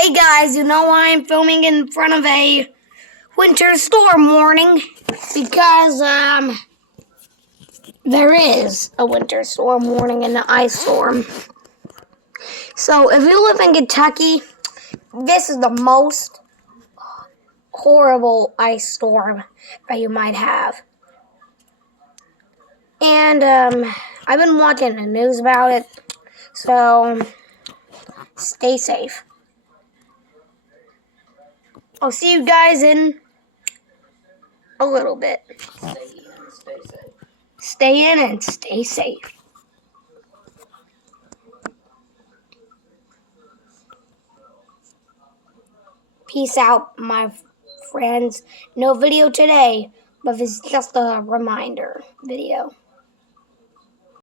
Hey guys, you know why I'm filming in front of a winter storm warning? Because, there is a winter storm warning and an ice storm. So, if you live in Kentucky, this is the most horrible ice storm that you might have. And, I've been watching the news about it, so stay safe. I'll see you guys in a little bit. Stay in and stay safe. Peace out, my friends. No video today, but it's just a reminder video.